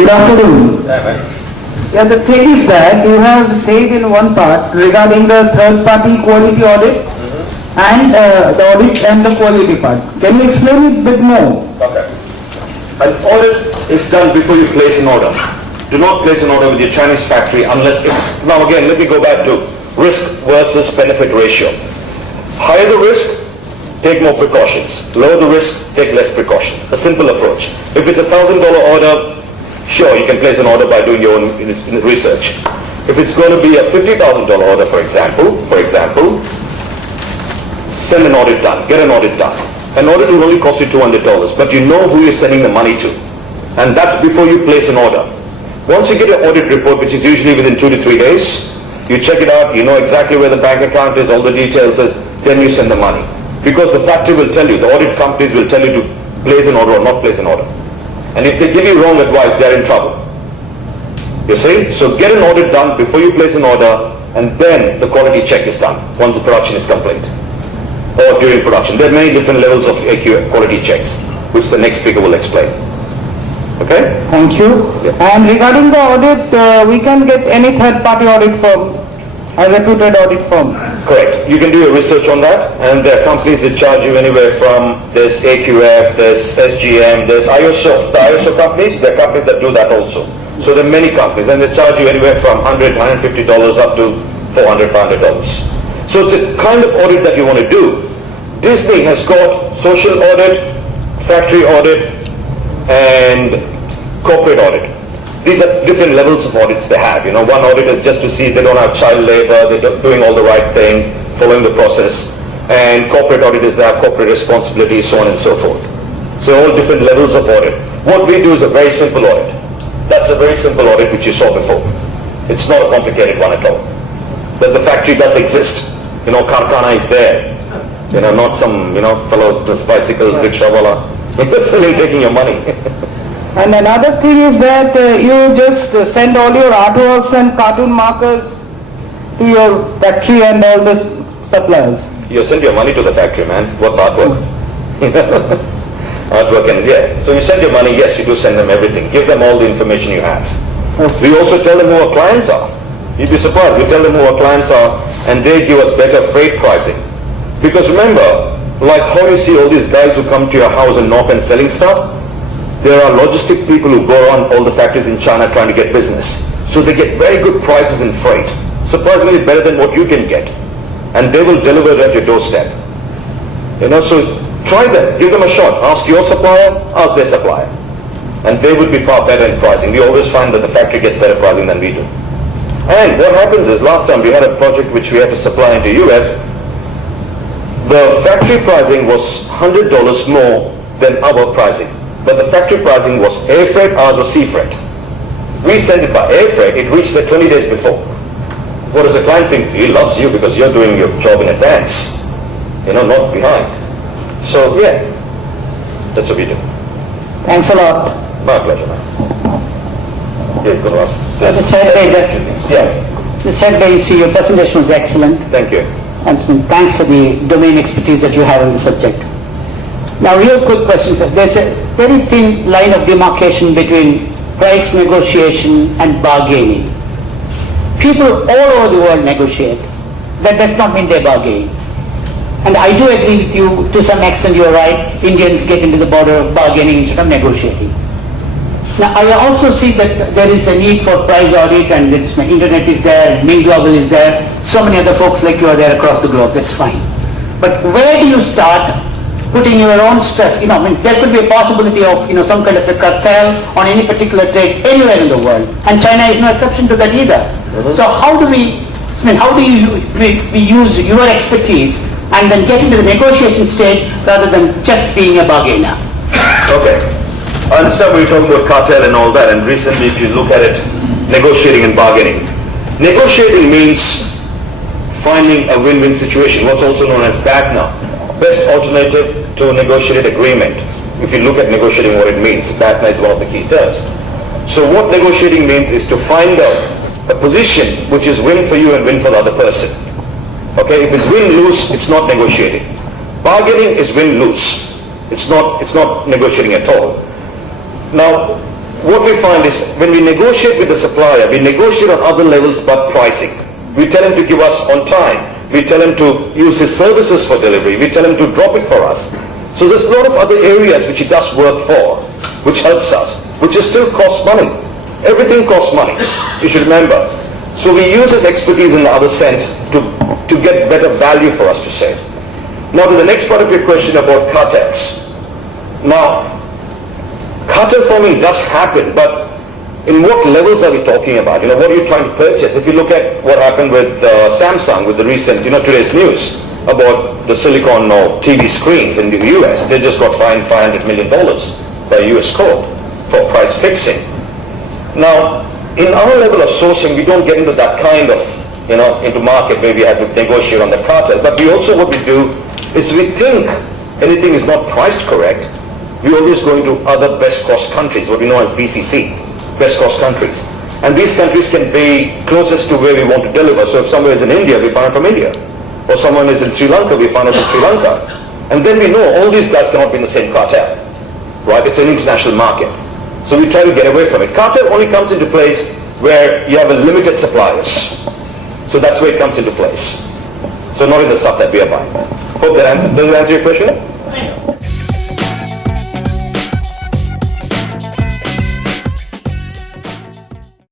Good afternoon. Yeah, man. Yeah, the thing is that you have said in one part regarding the third-party quality audit and the audit and the quality part. Can you explain it a bit more? Okay. An audit is done before you place an order. Do not place an order with your Chinese factory unless if... Now again, let me go back to risk versus benefit ratio. Higher the risk, take more precautions. Lower the risk, take less precautions. A simple approach. If it's $1,000 order, sure, you can place an order by doing your own research. If it's going to be a $50,000 order, for example, send an audit done, get an audit done. An audit will only cost you $200, but you know who you're sending the money to. And that's before you place an order. Once you get your audit report, which is usually within 2 to 3 days, you check it out, you know exactly where the bank account is, all the details is, then you send the money. Because the factory will tell you, the audit companies will tell you to place an order or not place an order. And if they give you wrong advice, they're in trouble. You see? So get an audit done before you place an order, and then the quality check is done once the production is complete. Or during production. There are many different levels of AQ quality checks, which the next speaker will explain. Okay? Thank you. Yeah. And regarding the audit, we can get any third-party audit firm, a reputed audit firm. Correct. You can do your research on that, and there are companies that charge you anywhere from, there's AQF, there's SGM, there's ISO. The ISO companies, there are companies that do that also. So there are many companies, and they charge you anywhere from $100, $150 up to $400, $500. So it's a kind of audit that you want to do. Disney has got social audit, factory audit, and corporate audit. These are different levels of audits they have. You know, one audit is just to see they don't have child labor, they're doing all the right thing, following the process. And corporate audit is their corporate responsibility, so on and so forth. So all different levels of audit. What we do is a very simple audit. That's a very simple audit which you saw before. It's not a complicated one at all. That the factory does exist. You know, Karkhana is there. You know, not some, you know, fellow, this bicycle, rickshaw wala, selling, taking your money. And another thing is that you just send all your artworks and cartoon markers to your factory and all the suppliers. You send your money to the factory, man. What's artwork? Artwork and, yeah. So you send your money, yes, you do send them everything. Give them all the information you have. Okay. We also tell them who our clients are. You'd be surprised. We tell them who our clients are, and they give us better freight pricing. Because remember, like how you see all these guys who come to your house and knock and selling stuff, there are logistic people who go around all the factories in China trying to get business. So they get very good prices in freight, surprisingly better than what you can get. And they will deliver it at your doorstep. You know, so try them, give them a shot. Ask your supplier, ask their supplier. And they would be far better in pricing. We always find that the factory gets better pricing than we do. And what happens is, last time we had a project which we had to supply into US, the factory pricing was $100 more than our pricing. But the factory pricing was air freight, ours was sea freight. We sent it by air freight, it reached there 20 days before. What does the client think? He loves you because you're doing your job in advance, you know, not behind. So yeah, that's what we do. Thanks a lot. My pleasure, man. Yeah, good one. Mr. Hegde, Yeah, Mr. Hegde, you see your presentation was excellent. thank you. And thanks for the domain expertise that you have on the subject. Now, real quick questions. There's a very thin line of demarcation between price negotiation and bargaining. People all over the world negotiate. That does not mean they bargain. And I do agree with you, to some extent you're right, Indians get into the border of bargaining instead of negotiating. Now, I also see that there is a need for price audit, and internet is there, Ming-Global is there, so many other folks like you are there across the globe, that's fine. But where do you start putting your own stress? You know, I mean, there could be a possibility of, you know, some kind of a cartel on any particular trade anywhere in the world, and China is no exception to that either. So how do we use your expertise and then get into the negotiation stage rather than just being a bargainer? Okay. I understand we're talking about cartel and all that, and recently if you look at it, negotiating and bargaining. Negotiating means finding a win-win situation, what's also known as BATNA, best alternative to a negotiated agreement. If you look at negotiating, what it means, BATNA is one of the key terms. So what negotiating means is to find a position which is win for you and win for the other person. Okay, if it's win-lose, it's not negotiating. Bargaining is win-lose. It's not negotiating at all. Now, what we find is when we negotiate with the supplier, we negotiate on other levels but pricing. We tell him to give us on time. We tell him to use his services for delivery. We tell him to drop it for us. So there's a lot of other areas which he does work for, which helps us, which is still costs money. Everything costs money, you should remember. So we use his expertise in the other sense to get better value for us to say. Now to the next part of your question about cartels. Now, cartel forming does happen, but in what levels are we talking about? What are you trying to purchase? If you look at what happened with Samsung, with the recent, today's news about the silicon TV screens in the US, they just got fined $500 million by a US court for price fixing. Now, in our level of sourcing, we don't get into that kind of, into market where we have to negotiate on the cartel. But we also, what we do is we think anything is not priced correct, we always go into other best cost countries, what we know as BCC, best cost countries. And these countries can be closest to where we want to deliver. So if someone is in India, we find it from India. Or someone is in Sri Lanka, we find it from Sri Lanka. And then we know all these guys cannot be in the same cartel, right? It's an international market. So we try to get away from it. Cartel only comes into place where you have a limited suppliers. So that's where it comes into place. So not in the stuff that we are buying. Hope that answers. Does it answer your question?